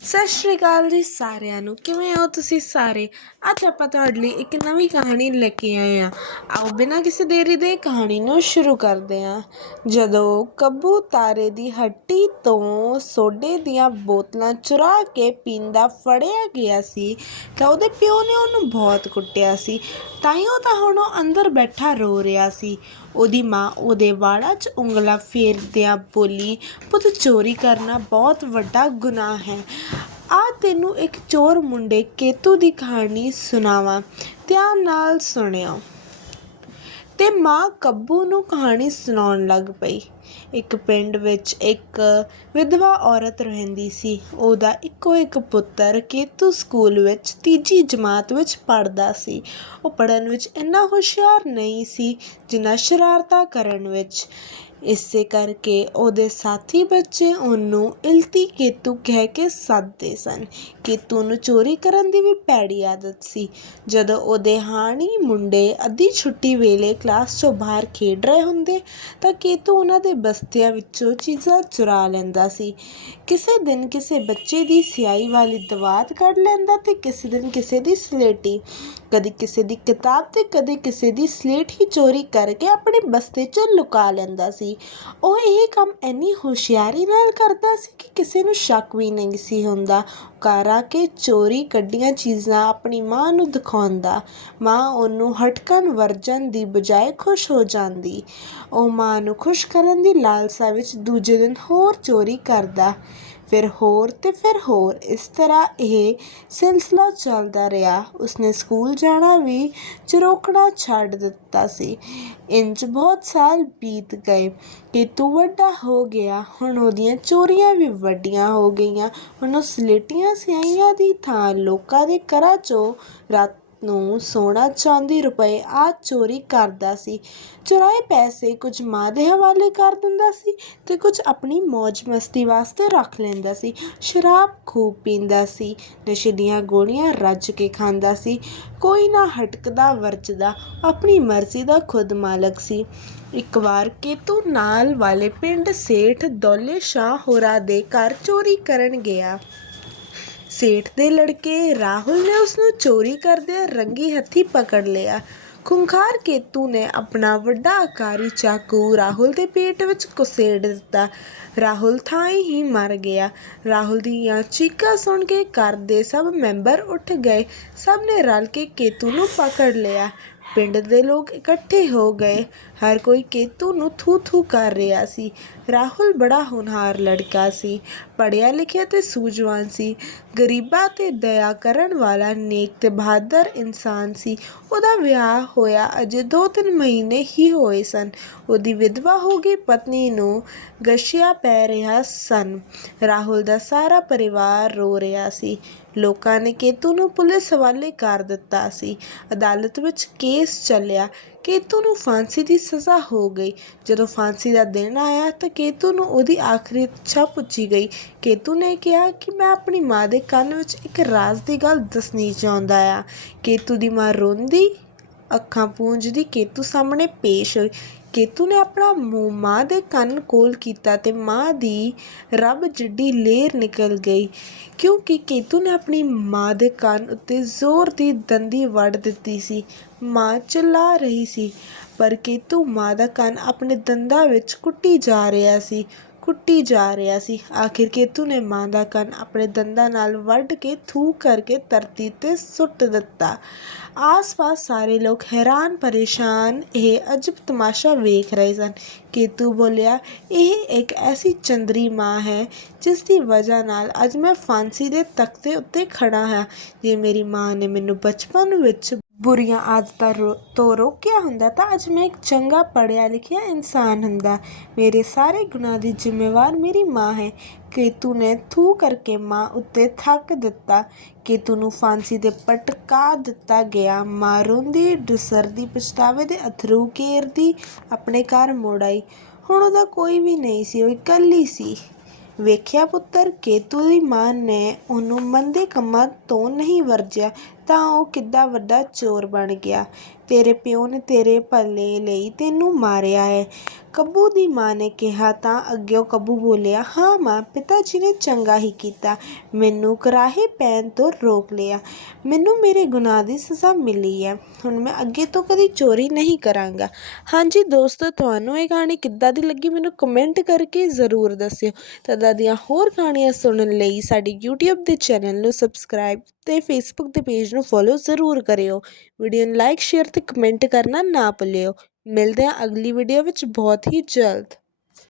ਸਤਿ ਸ਼੍ਰੀ ਅਕਾਲ ਜੀ ਸਾਰਿਆਂ ਨੂੰ। ਕਿਵੇਂ ਹੋ ਤੁਸੀਂ ਸਾਰੇ? ਅੱਜ ਆਪਾਂ ਤੁਹਾਡੇ ਲਈ ਇੱਕ ਨਵੀਂ ਕਹਾਣੀ ਲੈ ਕੇ ਆਏ ਹਾਂ। ਆਓ ਬਿਨਾਂ ਕਿਸੇ ਦੇਰੀ ਦੇ ਕਹਾਣੀ ਨੂੰ ਸ਼ੁਰੂ ਕਰਦੇ ਹਾਂ। ਜਦੋਂ ਕੱਬੂ ਤਾਰੇ ਦੀ ਹੱਟੀ ਤੋਂ ਸੋਡੇ ਦੀਆਂ ਬੋਤਲਾਂ ਚੁਰਾ ਕੇ ਪੀਂਦਾ ਫੜਿਆ ਗਿਆ ਸੀ, ਤਾਂ ਉਹਦੇ ਪਿਓ ਨੇ ਉਹਨੂੰ ਬਹੁਤ ਕੁੱਟਿਆ ਸੀ। ਤਾਈਓ ਤਾਂ ਹੁਣ ਉਹ ਅੰਦਰ ਬੈਠਾ ਰੋ ਰਿਹਾ ਸੀ। ਉਹਦੀ ਮਾਂ ਉਹਦੇ ਵਾੜਾਂ 'ਚ ਉਂਗਲਾ ਫੇਰਦਿਆਂ ਬੋਲੀ, ਪੁੱਤ, ਚੋਰੀ ਕਰਨਾ ਬਹੁਤ ਵੱਡਾ ਗੁਨਾਹ ਹੈ। ਆ ਤੈਨੂੰ ਇੱਕ ਚੋਰ ਮੁੰਡੇ ਕੇਤੂ ਦੀ ਕਹਾਣੀ ਸੁਣਾਵਾਂ। ਧਿਆਨ ਨਾਲ ਸੁਣਿਓ। ਤੇ ਮਾਂ ਕੱਬੂ ਨੂੰ ਕਹਾਣੀ ਸੁਣਾਉਣ ਲੱਗ ਪਈ। ਇੱਕ ਪਿੰਡ ਵਿੱਚ ਇੱਕ ਵਿਧਵਾ ਔਰਤ ਰਹਿੰਦੀ ਸੀ। ਉਹਦਾ ਇੱਕੋ ਇੱਕ ਪੁੱਤਰ ਕੇਤੂ ਸਕੂਲ ਵਿੱਚ ਤੀਜੀ ਜਮਾਤ ਵਿੱਚ ਪੜ੍ਹਦਾ ਸੀ। ਉਹ ਪੜ੍ਹਨ ਵਿੱਚ ਇੰਨਾ ਹੁਸ਼ਿਆਰ ਨਹੀਂ ਸੀ ਜਿੰਨਾ ਸ਼ਰਾਰਤਾਂ ਕਰਨ ਵਿੱਚ। ਇਸੇ ਕਰਕੇ ਉਹਦੇ ਸਾਥੀ ਬੱਚੇ ਉਹਨੂੰ ਇਲਤੀ ਕੇਤੂ ਕਹਿ ਕੇ ਸੱਦਦੇ ਸਨ ਕੇਤੂ ਨੂੰ ਚੋਰੀ ਕਰਨ ਦੀ ਵੀ ਭੈੜੀ ਆਦਤ ਸੀ। ਜਦੋਂ ਉਹਦੇ ਹਾਣੀ ਮੁੰਡੇ ਅੱਧੀ ਛੁੱਟੀ ਵੇਲੇ ਕਲਾਸ ਚੋਂ ਬਾਹਰ ਖੇਡ ਰਹੇ ਹੁੰਦੇ ਤਾਂ ਕੇਤੂ ਉਹਨਾਂ ਦੇ ਬਸਤਿਆਂ ਵਿੱਚੋਂ ਚੀਜ਼ਾਂ ਚੁਰਾ ਲੈਂਦਾ ਸੀ। ਕਿਸੇ ਦਿਨ ਕਿਸੇ ਬੱਚੇ ਦੀ ਸਿਆਹੀ ਵਾਲੀ ਦਵਾਤ ਕੱਢ ਲੈਂਦਾ ਤੇ ਕਿਸੇ ਦਿਨ ਕਿਸੇ ਦੀ ਸਲੇਟੀ। ਕਦੀ ਕਿਸੇ ਦੀ ਕਿਤਾਬ ਤੇ ਕਦੇ ਕਿਸੇ ਦੀ ਸਲੇਟ ਹੀ ਚੋਰੀ ਕਰਕੇ ਆਪਣੇ ਬਸਤੇ 'ਚ ਲੁਕਾ ਲੈਂਦਾ ਸੀ। ਉਹ ਇਹ ਕੰਮ ਇੰਨੀ ਹੁਸ਼ਿਆਰੀ ਨਾਲ ਕਰਦਾ ਸੀ ਕਿ ਕਿਸੇ ਨੂੰ ਸ਼ੱਕ ਵੀ ਨਹੀਂ ਸੀ ਹੁੰਦਾ। ਘਰ ਕਿ ਚੋਰੀ ਕੱਢੀਆਂ ਚੀਜ਼ਾਂ ਆਪਣੀ ਮਾਂ ਨੂੰ ਦਿਖਾਉਂਦਾ। ਮਾਂ ਉਹਨੂੰ ਹਟਕਣ ਵਰਜਣ ਦੀ ਬਜਾਏ ਖੁਸ਼ ਹੋ ਜਾਂਦੀ। ਉਹ ਮਾਂ ਨੂੰ ਖੁਸ਼ ਕਰਨ ਦੀ ਲਾਲਸਾ ਵਿੱਚ ਦੂਜੇ ਦਿਨ ਹੋਰ ਚੋਰੀ ਕਰਦਾ। ਫਿਰ ਹੋਰ ਤੇ ਫਿਰ ਹੋਰ ਇਸ ਤਰ੍ਹਾਂ ਇਹ ਸਿਲਸਿਲਾ ਚੱਲਦਾ ਰਿਹਾ। ਉਸਨੇ ਸਕੂਲ ਜਾਣਾ ਵੀ ਚਰੋਕਣਾ ਛੱਡ ਦਿੱਤਾ ਸੀ। ਇੰਜ ਬਹੁਤ ਸਾਲ ਬੀਤ ਗਏ ਕਿ ਤੂੰ ਵੱਡਾ ਹੋ ਗਿਆ। ਹੁਣ ਉਹਦੀਆਂ ਚੋਰੀਆਂ ਵੀ ਵੱਡੀਆਂ ਹੋ ਗਈਆਂ। ਹੁਣ ਉਹ ਸਲੇਟੀਆਂ ਸਿਆਹੀਆਂ ਦੀ ਥਾਂ ਲੋਕਾਂ ਦੇ ਘਰਾਂ 'ਚੋਂ ਰਾਤ ਨੂੰ ਸੋਨਾ ਚਾਂਦੀ ਰੁਪਏ ਆ ਚੋਰੀ ਕਰਦਾ ਸੀ। ਚੁਰਾਏ ਪੈਸੇ ਕੁਝ ਮਾਂ ਦੇ ਹਵਾਲੇ ਕਰ ਦਿੰਦਾ ਸੀ ਤੇ ਕੁਝ ਆਪਣੀ ਮौज ਮਸਤੀ ਵਾਸਤੇ ਰੱਖ ਲੈਂਦਾ ਸੀ। ਸ਼ਰਾਬ ਖੂਬ ਪੀਂਦਾ ਸੀ, ਨਸ਼ੇ ਦੀਆਂ ਗੋਲੀਆਂ ਰੱਜ ਕੇ ਖਾਂਦਾ ਸੀ। ਕੋਈ ਨਾ ਹਟਕਦਾ ਵਰਜਦਾ, ਆਪਣੀ ਮਰਜ਼ੀ ਦਾ ਖੁਦ ਮਾਲਕ ਸੀ। ਇੱਕ ਵਾਰ ਕੇਤੂ ਨਾਲ ਵਾਲੇ ਪਿੰਡ ਸੇਠ ਦੌਲੇ ਸ਼ਾਹ ਹੋਰਾਂ ਦੇ ਘਰ ਚੋਰੀ ਕਰਨ ਗਿਆ। ਸੇਠ ਦੇ ਲੜਕੇ ਰਾਹੁਲ ਨੇ ਉਸ ਨੂੰ ਚੋਰੀ ਕਰਦਿਆਂ ਰੰਗੀ ਹੱਥੀ ਪਕੜ ਲਿਆ। ਖੁੰਖਾਰ ਕੇਤੂ ਨੇ ਆਪਣਾ ਵੱਡਾ ਆਕਾਰੀ ਚਾਕੂ ਰਾਹੁਲ ਦੇ ਪੇਟ ਵਿੱਚ ਕੁਸੇੜ ਦਿੱਤਾ। ਰਾਹੁਲ ਥਾਂ ਹੀ ਮਰ ਗਿਆ। ਰਾਹੁਲ ਦੀਆਂ ਚੀਕਾਂ ਸੁਣ ਕੇ ਘਰ ਦੇ ਸਭ ਮੈਂਬਰ ਉੱਠ ਗਏ। ਸਭ ਨੇ ਰਲ ਕੇ ਕੇਤੂ ਨੂੰ ਪਕੜ ਲਿਆ। ਪਿੰਡ ਦੇ ਲੋਕ ਇਕੱਠੇ ਹੋ ਗਏ। ਹਰ ਕੋਈ ਕੇਤੂ ਨੂੰ ਥੂ ਥੂ ਕਰ ਰਿਹਾ ਸੀ। ਰਾਹੁਲ ਬੜਾ ਹੋਣਹਾਰ ਲੜਕਾ ਸੀ। ਪੜ੍ਹਿਆ ਲਿਖਿਆ ਤੇ ਸੂਝਵਾਨ ਸੀ। ਗਰੀਬਾਂ ਤੇ ਦਇਆ ਕਰਨ ਵਾਲਾ ਨੇਕ ਤੇ ਬਹਾਦਰ ਇਨਸਾਨ ਸੀ। ਉਹਦਾ ਵਿਆਹ ਹੋਇਆ ਅਜੇ 2-3 ਮਹੀਨੇ ਹੀ ਹੋਏ ਸਨ। ਉਹਦੀ ਵਿਧਵਾ ਹੋ ਗਈ, ਪਤਨੀ ਨੂੰ ਗਸ਼ਿਆ ਪੈ ਰਿਹਾ ਸਨ। ਰਾਹੁਲ ਦਾ ਸਾਰਾ ਪਰਿਵਾਰ ਰੋ ਰਿਹਾ ਸੀ। ਲੋਕਾਂ ਨੇ ਕੇਤੂ ਨੂੰ ਪੁਲਿਸ ਹਵਾਲੇ ਕਰ ਦਿੱਤਾ ਸੀ। ਅਦਾਲਤ ਵਿੱਚ ਕੇਸ ਚੱਲਿਆ। ਕੇਤੂ ਨੂੰ ਫਾਂਸੀ ਦੀ ਸਜ਼ਾ ਹੋ ਗਈ। ਜਦੋਂ ਫਾਂਸੀ ਦਾ ਦਿਨ ਆਇਆ ਤਾਂ ਕੇਤੂ ਨੂੰ ਉਹਦੀ ਆਖਰੀ ਇੱਛਾ ਪੁੱਛੀ ਗਈ। ਕੇਤੂ ਨੇ ਕਿਹਾ ਕਿ ਮੈਂ ਆਪਣੀ ਮਾਂ ਦੇ ਕੰਨ ਵਿੱਚ ਇੱਕ ਰਾਜ਼ ਦੀ ਗੱਲ ਦੱਸਣੀ ਚਾਹੁੰਦਾ ਆ। ਕੇਤੂ ਦੀ ਮਾਂ ਰੋਂਦੀ ਅੱਖਾਂ ਪੂੰਝਦੀ ਕੇਤੂ ਸਾਹਮਣੇ ਪੇਸ਼ ਹੋਈ। ਕੇਤੂ ਨੇ ਆਪਣਾ ਮੂੰਹ ਮਾਂ ਦੇ ਕੰਨ ਕੋਲ ਕੀਤਾ ਤੇ ਮਾਂ ਦੀ ਰੱਬ ਜਿੱਡੀ ਲੇਰ ਨਿਕਲ ਗਈ। ਕਿਉਂਕਿ ਕੇਤੂ ਨੇ ਆਪਣੀ ਮਾਂ ਦੇ ਕੰਨ ਉੱਤੇ ਜ਼ੋਰ ਦੀ ਦੰਦੀ ਵੱਢ ਦਿੱਤੀ ਸੀ। ਮਾਂ ਚਿল্ਲਾ ਰਹੀ ਸੀ, ਪਰ ਕੇਤੂ ਮਾਂ ਦਾ ਕੰਨ ਆਪਣੇ ਦੰਦਾਂ ਵਿੱਚ ਕੁੱਟੀ ਜਾ ਰਿਹਾ ਸੀ। ਕੁੱਟੀ ਜਾ ਰਿਹਾ ਸੀ। ਆਖਿਰ ਕੇਤੂ ਨੇ ਮਾਂ ਦਾ ਕੰਨ ਆਪਣੇ ਦੰਦਾਂ ਨਾਲ ਵੱਢ ਕੇ ਥੂ ਕਰਕੇ ਧਰਤੀ ਤੇ ਸੁੱਟ ਦਿੱਤਾ। ਆਸ-ਪਾਸ ਸਾਰੇ ਲੋਕ ਹੈਰਾਨ, ਪਰੇਸ਼ਾਨ, ਇਹ ਅਜਬ ਤਮਾਸ਼ਾ ਵੇਖ ਰਹੇ ਸਨ। ਕੇਤੂ ਬੋਲਿਆ, ਇਹ ਇੱਕ ਐਸੀ ਚੰਦਰੀ ਮਾਂ ਹੈ ਜਿਸ ਦੀ ਵਜ੍ਹਾ ਨਾਲ ਅੱਜ ਮੈਂ ਫਾਂਸੀ ਦੇ ਤਖਤੇ ਉੱਤੇ ਖੜਾ ਹਾਂ। ਜੇ ਮੇਰੀ ਮਾਂ ਨੇ ਮੈਨੂੰ ਬਚਪਨ ਵਿੱਚ ਬੁਰੀਆਂ ਆਦਤਾਂ ਰੋ- ਤੋਂ ਰੋਕਿਆ ਹੁੰਦਾ ਤਾਂ ਅੱਜ ਮੈਂ ਇੱਕ ਚੰਗਾ ਪੜ੍ਹਿਆ ਲਿਖਿਆ ਇਨਸਾਨ ਹੁੰਦਾ। ਮੇਰੇ ਸਾਰੇ ਗੁਨਾਹ ਦੀ ਜ਼ਿੰਮੇਵਾਰ ਮੇਰੀ ਮਾਂ ਹੈ। ਕੇਤੂ ਨੇ ਥੂ ਕਰਕੇ ਮਾਂ ਉੱਤੇ ਥੱਕ ਦਿੱਤਾ ਕੇਤੂ ਨੂੰ ਫਾਂਸੀ ਦੇ ਪਟਕਾ ਦਿੱਤਾ ਗਿਆ। ਮਾਂ ਰੋਂਦੀ, ਡਿਸਰਦੀ, ਪਛਤਾਵੇ ਦੇ ਅਥਰੂ ਕੇਰਦੀ ਆਪਣੇ ਘਰ ਮੁੜ ਆਈ ਹੁਣ ਉਹਦਾ ਕੋਈ ਵੀ ਨਹੀਂ ਸੀ, ਉਹ ਇਕੱਲੀ ਸੀ। ਵੇਖਿਆ ਪੁੱਤਰ, ਕੇਤੂ ਦੀ ਮਾਂ ਨੇ ਉਹਨੂੰ ਮੰਦੇ ਕੰਮਾਂ ਤੋਂ ਨਹੀਂ ਵਰਜਿਆ ਤਾਂ ਉਹ ਕਿੱਡਾ ਵੱਡਾ ਚੋਰ ਬਣ ਗਿਆ। ਤੇਰੇ ਪਿਓ ਨੇ ਤੇਰੇ ਭਲੇ ਲਈ ਤੈਨੂੰ ਮਾਰਿਆ ਹੈ। ਕੱਬੂ ਦੀ ਮਾਂ ਨੇ ਕਿਹਾ, ਤਾਂ ਅੱਗਿਓਂ ਕੱਬੂ ਬੋਲਿਆ, ਹਾਂ ਮਾਂ, ਪਿਤਾ ਜੀ ਨੇ ਚੰਗਾ ਹੀ ਕੀਤਾ। ਮੈਨੂੰ ਕਰਾਹੇ ਪੈਣ ਤੋਂ ਰੋਕ ਲਿਆ। ਮੈਨੂੰ ਮੇਰੇ ਗੁਨਾਹ ਦੀ ਸਜ਼ਾ ਮਿਲੀ ਹੈ। ਹੁਣ ਮੈਂ ਅੱਗੇ ਤੋਂ ਕਦੀ ਚੋਰੀ ਨਹੀਂ ਕਰਾਂਗਾ। ਹਾਂਜੀ ਦੋਸਤੋ, ਤੁਹਾਨੂੰ ਇਹ ਕਹਾਣੀ ਕਿੱਦਾਂ ਦੀ ਲੱਗੀ ਮੈਨੂੰ ਕਮੈਂਟ ਕਰਕੇ ਜ਼ਰੂਰ ਦੱਸਿਓ। ਤਦਾਂ ਦੀਆਂ ਹੋਰ ਕਹਾਣੀਆਂ ਸੁਣਨ ਲਈ ਸਾਡੀ YouTube ਦੇ ਚੈਨਲ ਨੂੰ ਸਬਸਕ੍ਰਾਈਬ ਤੇ ਫੇਸਬੁੱਕ ਦੇ ਪੇਜ ਨੂੰ ਫੋਲੋ ਜ਼ਰੂਰ ਕਰਿਓ। ਵੀਡੀਓ ਨੂੰ ਲਾਈਕ ਸ਼ੇਅਰ ਤੇ ਕਮੈਂਟ ਕਰਨਾ ਨਾ ਭੁੱਲਿਓ। ਮਿਲਦੇ ਹਾਂ ਅਗਲੀ ਵੀਡੀਓ ਵਿੱਚ ਬਹੁਤ ਹੀ ਜਲਦ।